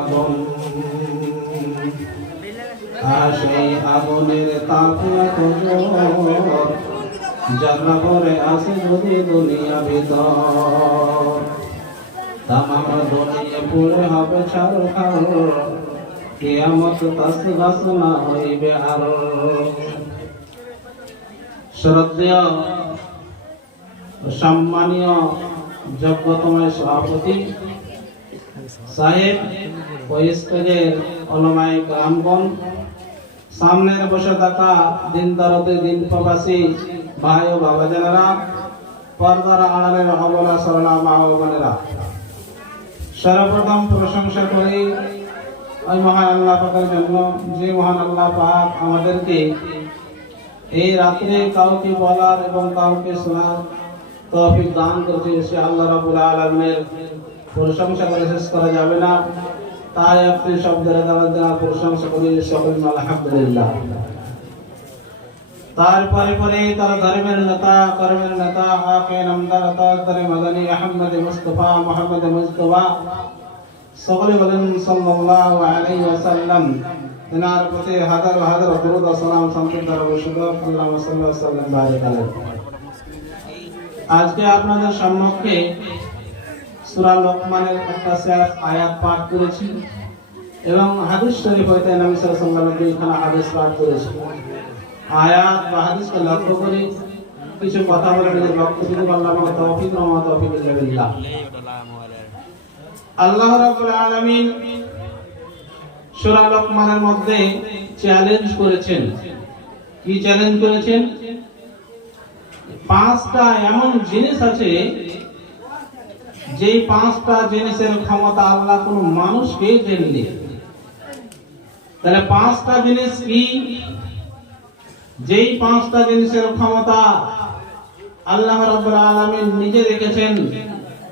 আগুন আর সেই আগুনের তাপে জানা করে আছে যদি দুনিয়া ভিতর তামাম দুনিয়া পুরে হবে ছারখার কিয়ামত তাসবাস না হইবে আর। শ্রদ্ধেয় সম্মানীয় যোগ্যতম সভাপতি সাহেব ও স্টেজের ওলামায়ে কেরামগণ, সামনে বসে থাকা দিন দরদে দিন প্রবাসী ভাই ও বাবাজানেরা, পর্দার আড়ালের অবলা সরলা মা ও বোনেরা, সর্বপ্রথম প্রশংসা করি ওই মহান আল্লাহ পাকের জন্য যে মহান আল্লাহ পাক আমাদেরকে এই রাত্রে কাউকে বলার এবং কাউকে শোনার তৌফিক দান করেছে। সে আল্লাহ রাব্বুল আলামিনের প্রশংসা করে শেষ করা যাবে না, তাই আপনি শব্দের দ্বারা প্রশংসা করি সকলে আলহামদুলিল্লাহ। তারপরে পরে তার ধর্মের নেতা কর্মের নেতা আকে নামদার তাজদারে মাদানী আহমদ মুস্তাফা মুহাম্মদ মুস্তাফা সকলে বলেন সাল্লাল্লাহু আলাইহি ওয়াসাল্লাম। তিনার প্রতি হাজার হাজার দরুদ ও সালাম সম্পূর্ণ রসুল আল্লাহুম্মা সাল্লি ওয়া সাল্লিম বারিক আলাইহি। আজকে আপনাদের সম্মুখে সূরা লোকমানের একটা আয়াত পাঠ করেছি এবং হাদিস শরীফ হইতে নবী সাল্লাল্লাহু আলাইহি ওয়াসাল্লাম দুইখানা হাদিস পাঠ করেছি। আয়াত বা হাদিসকে লক্ষ্য করে কিছু কথা বলে নিজের বক্তব্য দিব। আল্লাহ আমাকে তৌফিক ও তৌফিক দিবেন। আল্লাহ রাব্বুল আলামিন সূরা লোকমানের মধ্যে চ্যালেঞ্জ করেছেন। কি চ্যালেঞ্জ করেছেন? পাঁচটা এমন জিনিস আছে যেই পাঁচটা জিনিসের ক্ষমতা আল্লাহ কোনো মানুষকে দেননি। তাহলে পাঁচটা জিনিস কি? যেই পাঁচটা জিনিসের ক্ষমতা আল্লাহ রাব্বুল আলামিন নিজে রেখেছেন,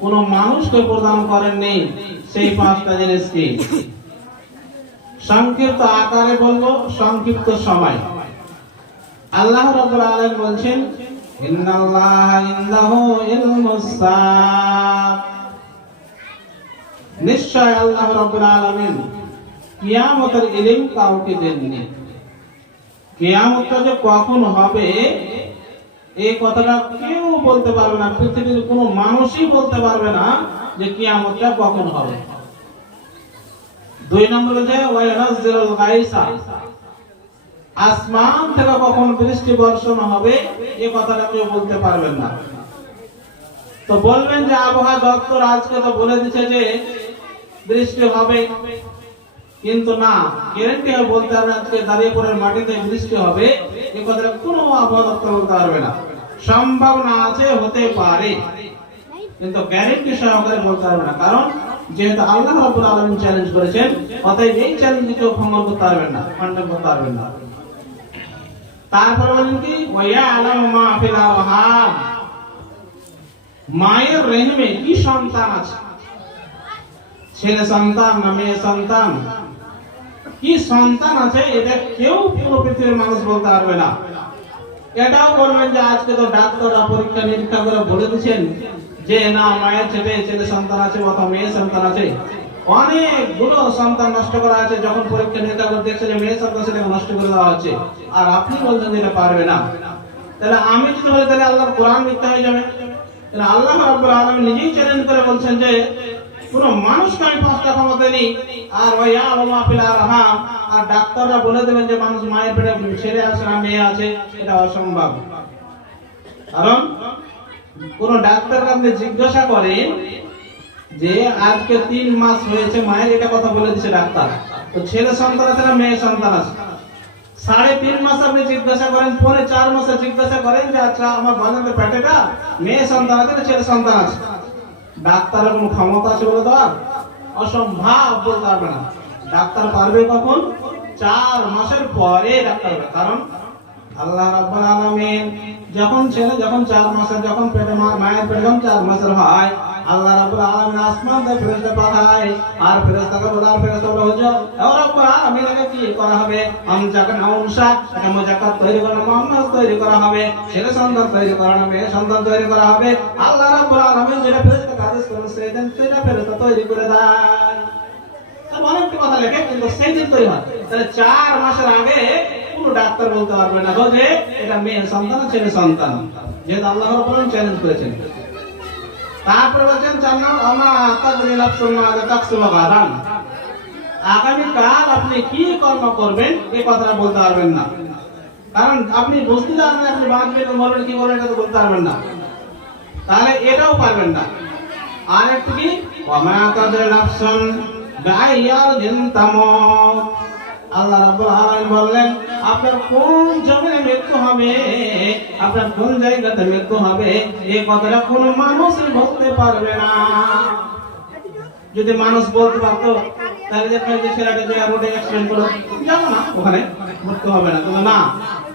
কোনো মানুষকে প্রদান করেননি, সেই পাঁচটা জিনিস কি? সংক্ষিপ্ত আকারে বলবো, সংক্ষিপ্ত সময়। আল্লাহ রাব্বুল আলামিন বলছেন ইন্নাল্লাহা ইনদাহু ইলমুস সাআত, নিশ্চয় আল্লাহ রাব্বুল আলামিন কিয়ামতের ইলম কাউকে দেননি। কিয়ামতটা যে কখন হবে এই কথাটা কেউ বলতে পারবে না, পৃথিবীর কোনো মানুষই বলতে পারবে না যে কিয়ামতটা কখন হবে। দুই নম্বরে যে ওয়ায়ানাজ্জিলুল গায়সা, আসমান থেকে কখন বৃষ্টি বর্ষণ হবে এই কথাটা কেউ বলতে পারবেন না। তো বলবেন যে আবহাওয়া দপ্তর আজকে তো বলে দিচ্ছে যে বৃষ্টি হবে, কিন্তু না, গ্যারান্টি বলতে পারবে আজকে দাঁড়িয়েপুরের মাটিতে বৃষ্টি হবে এই কথাটা কোনো আবহাওয়া দপ্তর বলতে পারবে না। সম্ভাবনা আছে, হতে পারে, কিন্তু গ্যারান্টি সহকারে বলতে পারবে না। কারণ যেহেতু আল্লাহ রাব্বুল আলামিন চ্যালেঞ্জ করেছেন, অতএব এই চ্যালেঞ্জকে কেউ খণ্ডন করতে পারবেন না, খণ্ডন করতে পারবেন না। তারপর বলেন কি ওয়ায়ালামু মা ফিল আরহাম, মায়ের রেহমে কি সন্তান আছে, ছেলে সন্তান না মেয়ে সন্তান, কি সন্তান আছে, এটা কেউ পুরো পৃথিবীর মানুষ বলতে পারবে না। এটাও বলবেন যে আজকে তো ডাক্তাররা পরীক্ষা নিরীক্ষা করে বলে দিচ্ছেন যে না, মায়ের ছেলে সন্তান আছে অথবা মেয়ে সন্তান আছে। অনেকগুলো সন্তান নষ্ট করা আছে, যখন পরীক্ষা নিরীক্ষা করে দেখছে যে মেয়ে সন্তান সেটাকে নষ্ট করে দেওয়া হচ্ছে, আর আপনি বলছেন যে এটা পারবে না। তাহলে আমি যদি বলি তাহলে আল্লাহর কোরআন মিথ্যা হয়ে যাবে। তাহলে আল্লাহ রাব্বুল আলামিন নিজেই চ্যালেঞ্জ করে বলছেন যে কোনো মানুষকে আমি পাঁচটা ক্ষমতা নেই, আর ওয়ায়ালামু মা ফিল আরহাম, আর ডাক্তাররা বলে দেবেন যে মানুষ মায়ের পেটে ছেলে আছে না মেয়ে আছে, এটা অসম্ভব। কারণ কোন ডাক্তারকে আপনি জিজ্ঞাসা করেন যে আজকে 3 মাস হয়েছে মায়ের, এটা কথা বলে দিচ্ছে ডাক্তার, তো ছেলে সন্তান আছে না মেয়ে সন্তান আছে? 3.5 মাস আপনি জিজ্ঞাসা করেন, 4 মাসে জিজ্ঞাসা করেন যে আচ্ছা আমার বাচ্চাদের পেটেটা মেয়ে সন্তান আছে না ছেলে সন্তান আছে? ডাক্তারের কোনো ক্ষমতা আছে বলে দেওয়ার? অসম্ভব, বলতে পারবে না। ডাক্তার পারবে কখন? 4 মাসের পরে ডাক্তার হবে। কারণ আল্লাহ রাব্বুল আলামিন যখন 4 মাসের, যখন পেটে মায়ের পেটে 4 মাসের হয়, আল্লাহ রাব্বুল আলামিন আসমান থেকে ফেরেশতা পাঠায়, আর ফেরেশতাকে বলে, ফেরেশতা বলে হুজুর ও রব্বুল আলামিনকে কি করা হবে? আমজাকা নাউনসা, এটা মুজাক্কার তৈরি করা, মুআন্নাস তৈরি করা হবে, ছেলে সন্তান তৈরি করা হবে, মেয়ে সন্তান তৈরি করা হবে। আল্লাহ রাব্বুল আলামিন যেটা ফেরেশতাকে আদেশ করেন সেটা ফেরেশতা তৈরি করে দেয়। অনেক কথা লেখে কিন্তু সেই দিন তৈরি হয়। তাহলে 4 মাসের আগে কোনো ডাক্তার বলতে পারবে না যে এটা মেয়ে সন্তান না ছেলে সন্তান, যেহেতু আল্লাহ রাব্বুল আলামিন চ্যালেঞ্জ করেছেন। তারপরে বলছেন আগামীকাল আপনি কি কর্ম করবেন এই কথাটা বলতে পারবেন না, কারণ আপনি বুঝতে পারবেন আপনি বাঁচবেন মরবেন কি করবেন এটা তো বলতে পারবেন না, তাহলে এটাও পারবেন না। আর একটু কি আল্লাহ রাব্বুল আলামিন বললেন আপনার কোন জমিনে মৃত্যু হবে, আপনার কোন জায়গাতে মৃত্যু হবে এই কথাটা কোনো মানুষই বলতে পারবে না। যদি মানুষ বলতে পারতো তাহলে যে ছেলেটা যে রোডে অ্যাক্সিডেন্ট করলো যাবো না, ওখানে মৃত্যু হবে না, কিন্তু না,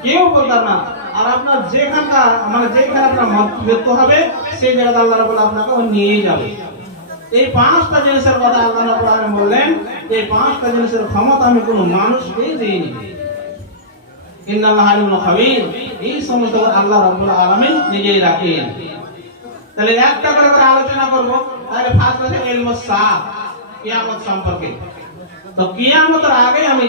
কেউ বলতে না। আর আপনার যেখানটা মানে যেখানে আপনার মৃত্যু হবে সেই জায়গাতে আল্লাহ রাব্বুল আপনাকে নিয়ে যাবে। এই 5টা জিনিসের কথা আল্লাহ রাব্বুল আলামিন বললেন, এই 5টা জিনিসের ক্ষমতা আমি কোনো মানুষকে দেইনি। ইন্নাল্লাহা আলিমুন খাবীর, এই সমস্ত আল্লাহ রাব্বুল আলামিন নিজেই রাখেন। তাহলে একটা করে আলোচনা করব। তাহলে ফার্স্ট আছে ইলমুস সাআ, কিয়ামত সম্পর্কে। তো কিয়ামতের আগে আমি